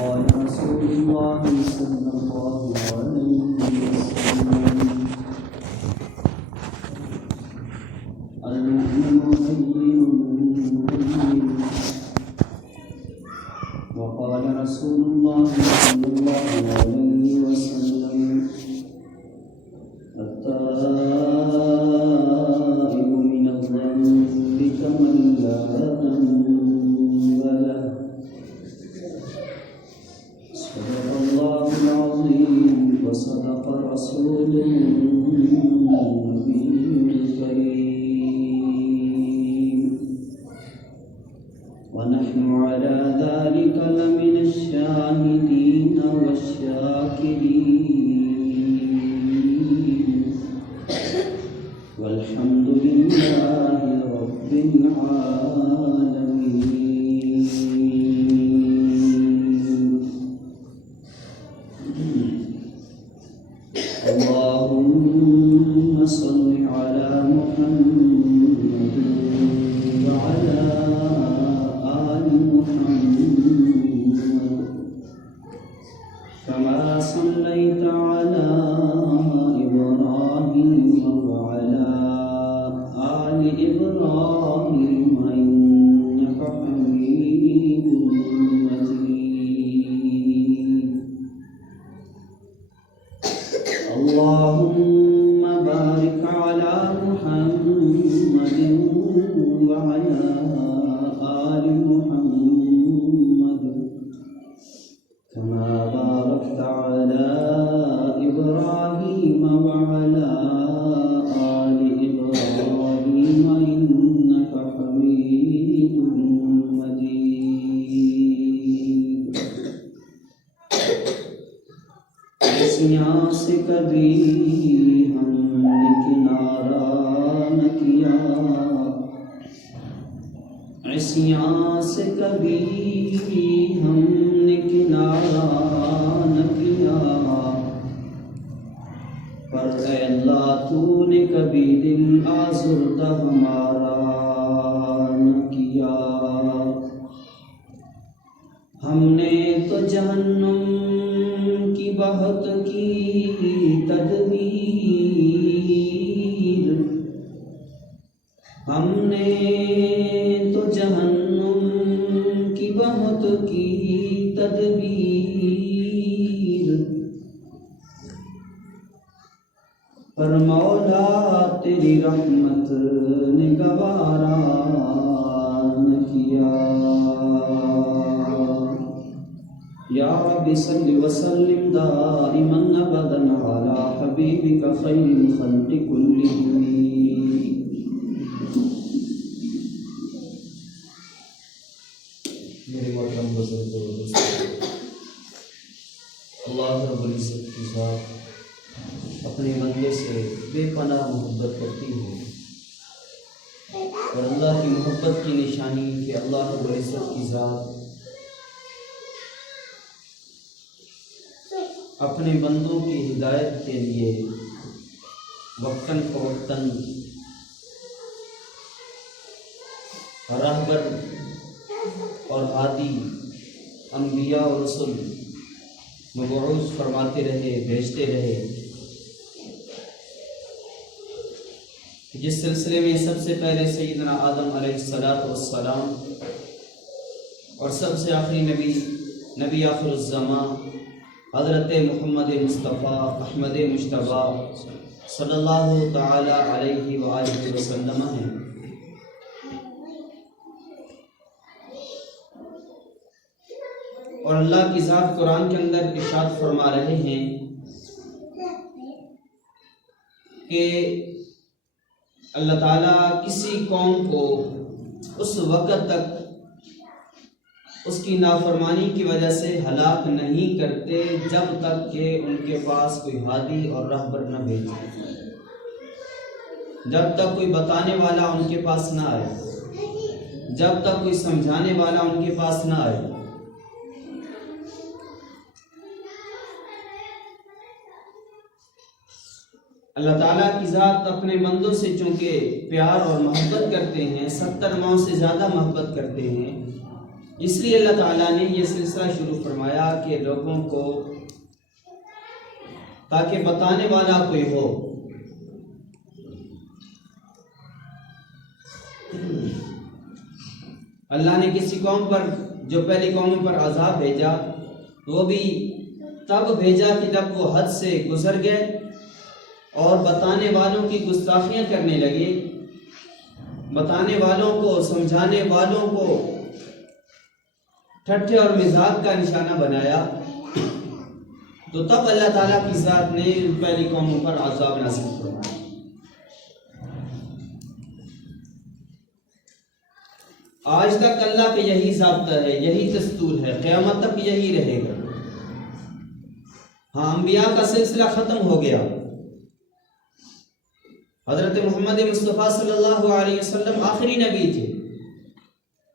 وقال رسول الله صلى الله عليه وسلم المؤمن هين وقال رسول الله صلى الله عليه وسلم التائب من الذنب كمن لا ذنب له صدق الله العظيم وصدق رسوله النبي الكريم ونحن على ذلك لمن الشاهدين والشاكرين والحمد لله رب العالمين. اللهم صل على محمد وعلى آل محمد كما صليت على إبراهيم وعلى آل إبراهيم إنك حميد مجيد. اللهم بارك على محمد وعلى آل محمد كما باركت على إبراهيم وعلى آل إبراهيم إنك حميد مجيد. اس یہاں سے کبھی ہم نے کنارہ نہ کیا، اس یہاں سے کبھی ہم نے کنارہ نہ کیا، پر اے اللہ تو نے کبھی دل آزردہ ہمارا نہ کیا. ہم نے تو جہنم کی بہت کی تدبیر، ہم نے تو جہنم کی بہت کی تدبیر، پر مولا تیری رحمت نے گوارا نہ کیا. یا رب صل وسلم دائما ابدا على حبیبک خیر الخلق کلہم. میرے محترم بزرگوں اور دوستوں، اللہ رب العزت کی ذات اپنے بندے سے بے پناہ محبت کرتی ہے، اور اللہ کی محبت کی نشانی کہ اللہ رب العزت کی ذات اپنے بندوں کی ہدایت کے لیے وقتاً فوقتاً راہبر اور ہادی انبیاء اور رسل مبعوث فرماتے رہے، بھیجتے رہے. جس سلسلے میں سب سے پہلے سیدنا آدم علیہ السلام اور سب سے آخری نبی آخر الزمان حضرت محمد مصطفیٰ احمد مجتبیٰ صلی اللہ تعالی علیہ وآلہ وسلم ہیں. اور اللہ کی ذات قرآن کے اندر ارشاد فرما رہے ہیں کہ اللہ تعالیٰ کسی قوم کو اس وقت تک اس کی نافرمانی کی وجہ سے ہلاک نہیں کرتے جب تک کہ ان کے پاس کوئی ہادی اور رہبر نہ بھیجے، جب تک کوئی بتانے والا ان کے پاس نہ آئے، جب تک کوئی سمجھانے والا ان کے پاس نہ آئے. اللہ تعالیٰ کی ذات اپنے بندوں سے چونکہ پیار اور محبت کرتے ہیں، 70 ماؤں سے زیادہ محبت کرتے ہیں، اس لیے اللہ تعالیٰ نے یہ سلسلہ شروع فرمایا کہ لوگوں کو تاکہ بتانے والا کوئی ہو. اللہ نے کسی قوم پر جو پہلی قوموں پر عذاب بھیجا وہ بھی تب بھیجا کہ جب وہ حد سے گزر گئے اور بتانے والوں کی گستاخیاں کرنے لگے، بتانے والوں کو، سمجھانے والوں کو ٹھٹھے اور مذاق کا نشانہ بنایا، تو تب اللہ تعالیٰ کی ذات نے پہلی قوموں پر عذاب نازل فرمایا. آج تک اللہ کا یہی ضابطہ ہے، یہی دستور ہے، قیامت تک یہی رہے گا. ہاں، انبیاء کا سلسلہ ختم ہو گیا. حضرت محمد مصطفیٰ صلی اللہ علیہ وسلم آخری نبی تھے،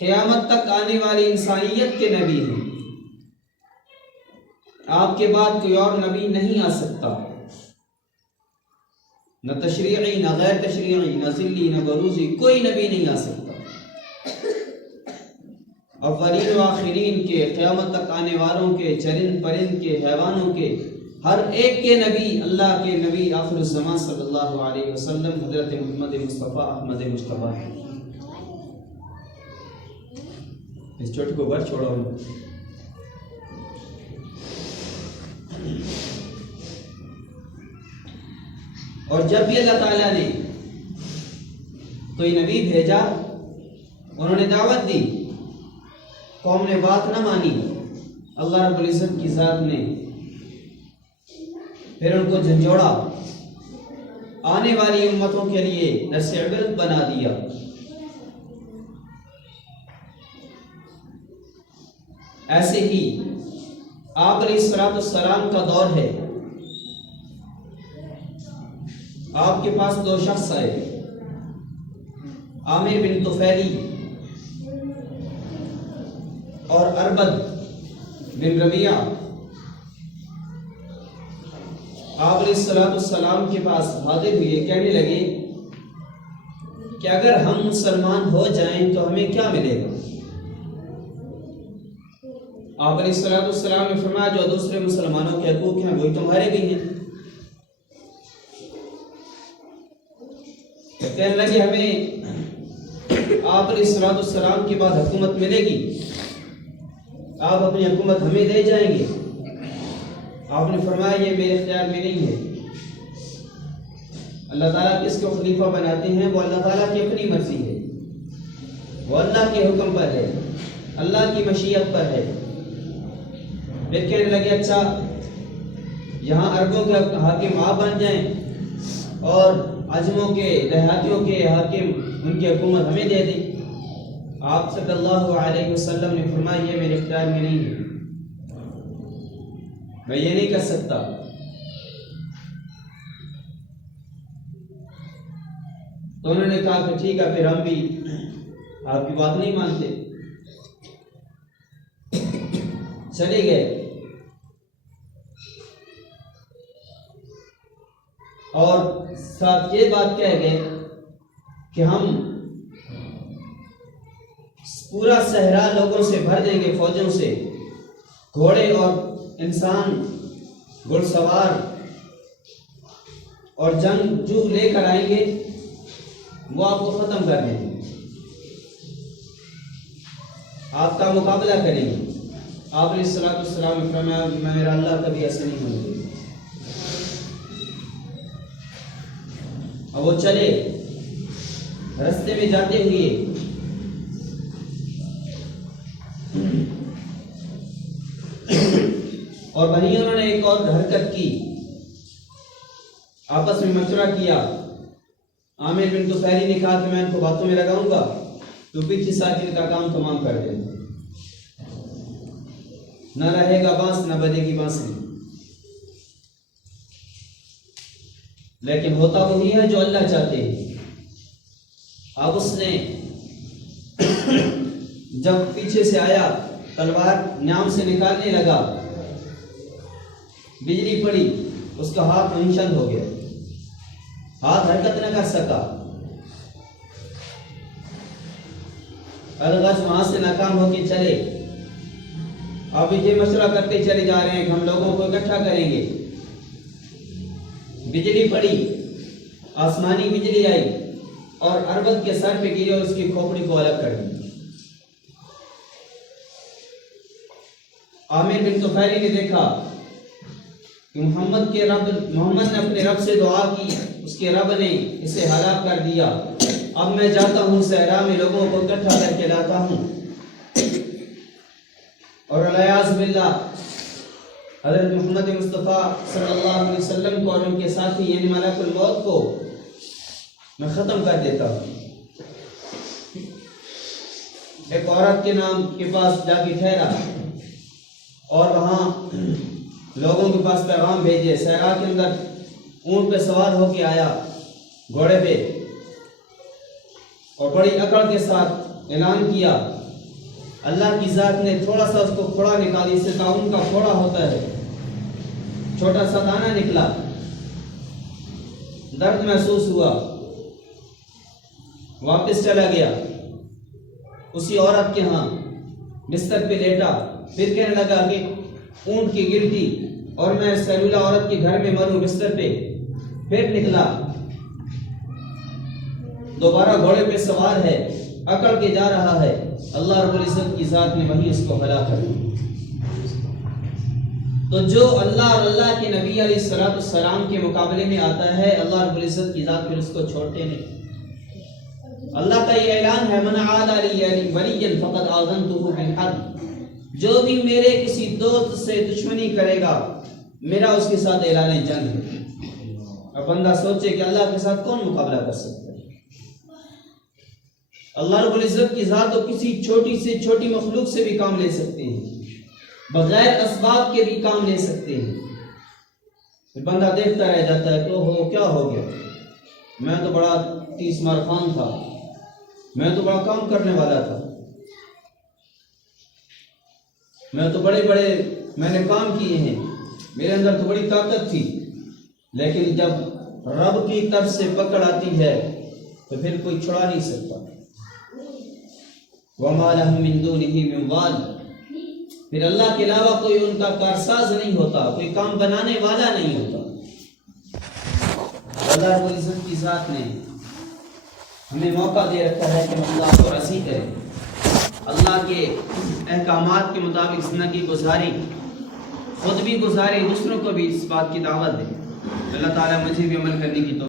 قیامت تک آنے والی انسانیت کے نبی ہیں. آپ کے بعد کوئی اور نبی نہیں آ سکتا، نہ تشریعی، نہ غیر تشریعی، نہ ذلی، نہ بروزی، کوئی نبی نہیں آ سکتا. اولین و آخرین کے، قیامت تک آنے والوں کے، چرند پرند کے، حیوانوں کے، ہر ایک کے نبی، اللہ کے نبی آخر الزمان صلی اللہ علیہ وسلم حضرت محمد مصطفیٰ احمد مصطفیٰ. اس چھوٹے کو بڑھ چھوڑو. اور جب بھی اللہ تعالیٰ نے کوئی نبی بھیجا، انہوں نے دعوت دی، قوم نے بات نہ مانی، اللہ رب العزت کی ذات نے پھر ان کو جھنجھوڑا، آنے والی امتوں کے لیے درس عبرت بنا دیا. ایسے ہی آپ علیہ السلام کا دور ہے. آپ کے پاس دو شخص آئے، عامر بن طفیلی اور اربد بن ربیعہ. آپ علیہ السلام کے پاس حاضر ہوئے، کہنے لگے کہ اگر ہم مسلمان ہو جائیں تو ہمیں کیا ملے گا؟ آپ علیہ السلام نے فرمایا جو دوسرے مسلمانوں کے حقوق ہیں وہی تمہارے بھی ہیں. کہنے لگے ہمیں آپ علیہ السلام کے بعد حکومت ملے گی، آپ اپنی حکومت ہمیں دے جائیں گے؟ آپ نے فرمایا یہ میرے اختیار میں نہیں ہے. اللہ تعالیٰ کس کو خلیفہ بناتے ہیں وہ اللہ تعالیٰ کی اپنی مرضی ہے، وہ اللہ کے حکم پر ہے، اللہ کی مشیت پر ہے. پھر کہنے لگے اچھا یہاں عربوں کے حاکم آپ بن جائیں اور عجموں کے، دیہاتیوں کے حاکم، ان کی حکومت ہمیں دے دیں. آپ صلی اللہ علیہ وسلم نے فرمایا یہ میرے اختیار میں نہیں ہے، میں یہ نہیں کر سکتا. تو انہوں نے کہا کہ ٹھیک ہے، پھر ہم بھی آپ کی بات نہیں مانتے. چلے گئے اور ساتھ یہ بات کہہ گئے کہ ہم پورا صحرا لوگوں سے بھر دیں گے، فوجوں سے، گھوڑے اور انسان، گھڑ سوار اور جنگ جو لے کر آئیں گے وہ آپ کو ختم کر دیں گے، آپ کا مقابلہ کریں گے. آپ علیہ السلام نے فرمایا میرا اللہ کبھی ایسا نہیں ہونے دے گا. اور وہ چلے، رستے میں جاتے ہوئے اور وہیں انہوں نے ایک اور حرکت کی، آپس میں مشورہ کیا. عامر بن طفیلی نے کہا کہ میں ان کو باتوں میں لگاؤں گا، تو پیچھے ساتھ ان کا کام تمام کر دیں، نہ رہے گا بانس نہ بجے گی بانسری. لیکن ہوتا وہی ہے جو اللہ چاہتے ہیں. اب اس نے جب پیچھے سے آیا تلوار نیام سے نکالنے لگا، بجلی پڑی، اس کا ہاتھ منشند ہو گیا، ہاتھ حرکت نہ کر سکا. الغرض وہاں سے ناکام ہو کے چلے. اب یہ مشورہ کرتے چلے جا رہے ہیں کہ ہم لوگوں کو اکٹھا کریں گے. بجلی پڑی، آسمانی بجلی آئی اور اربد کے سر پہ گری اور اس کی کھوپڑی کو الگ کر دی. عامر بن طفیلی نے دیکھا کہ محمد نے اپنے رب سے دعا کی، اس کے رب نے اسے ہلاک کر دیا. اب میں جاتا ہوں صحرا میں لوگوں کو اکٹھا کر کے لاتا ہوں. اور الیاذ باللہ حضرت محمد مصطفیٰ صلی اللہ علیہ وسلم کو اور ان کے ساتھی یعنی ملک الموت کو میں ختم کر دیتا ہوں. ایک عورت کے نام کے پاس جا کے ٹھہرا اور وہاں لوگوں کے پاس پیغام بھیجے. صحرا کے اندر اونٹ پہ سوار ہو کے آیا، گھوڑے پہ، اور بڑی اکڑ کے ساتھ اعلان کیا. اللہ کی ذات نے تھوڑا سا اس کو پھوڑا نکالی، اس سے تعاون کا پھوڑا ہوتا ہے، چھوٹا سا دانہ نکلا. درد محسوس ہوا، واپس چلا گیا اسی عورت کے ہاں، بستر پہ لیٹا. پھر کہنے لگا کہ اونٹ کی گرتی اور میں سیلولہ عورت کے گھر میں مروں بستر پہ. پھر نکلا، دوبارہ گھوڑے پہ سوار ہے، اکڑ کے جا رہا ہے. اللہ رب العزت کی ذات نے وہیں اس کو ہلاک کر دیا. تو جو اللہ اور اللہ کے نبی علیہ الصلوۃ والسلام کے مقابلے میں آتا ہے، اللہ رب العزت کی ذات پھر اس کو چھوڑتے نہیں. اللہ کا یہ اعلان ہے، من عادى لي وليا فقد آذنته بالحرب. جو بھی میرے کسی دوست سے دشمنی کرے گا میرا اس کے ساتھ اعلان جنگ ہے. اب بندہ سوچے کہ اللہ کے ساتھ کون مقابلہ کر سکتا ہے. اللہ رب العزت کی ذات تو کسی چھوٹی سے چھوٹی مخلوق سے بھی کام لے سکتے ہیں، بغیر اسباب کے بھی کام لے سکتے ہیں. پھر بندہ دیکھتا رہ جاتا ہے کہ کیا ہو گیا، میں تو بڑا 30 مار خان تھا، میں تو بڑا کام کرنے والا تھا، میں تو میں نے کام کیے ہیں، میرے اندر تو بڑی طاقت تھی. لیکن جب رب کی طرف سے پکڑ آتی ہے تو پھر کوئی چھڑا نہیں سکتا. وَمَا لَهُم مِّن دُونِهِ مِن وَالٍ. پھر اللہ کے علاوہ کوئی ان کا کارساز نہیں ہوتا، کوئی کام بنانے والا نہیں ہوتا. اللہ رب العزت کی ذات نے ہمیں موقع دے رکھا ہے کہ ہم اللہ کو راضی کریں، اللہ کے احکامات کے مطابق زندگی گزاری، خود بھی گزاریں، دوسروں کو بھی اس بات کی دعوت دیں. اللہ تعالیٰ مجھے بھی عمل کرنے کی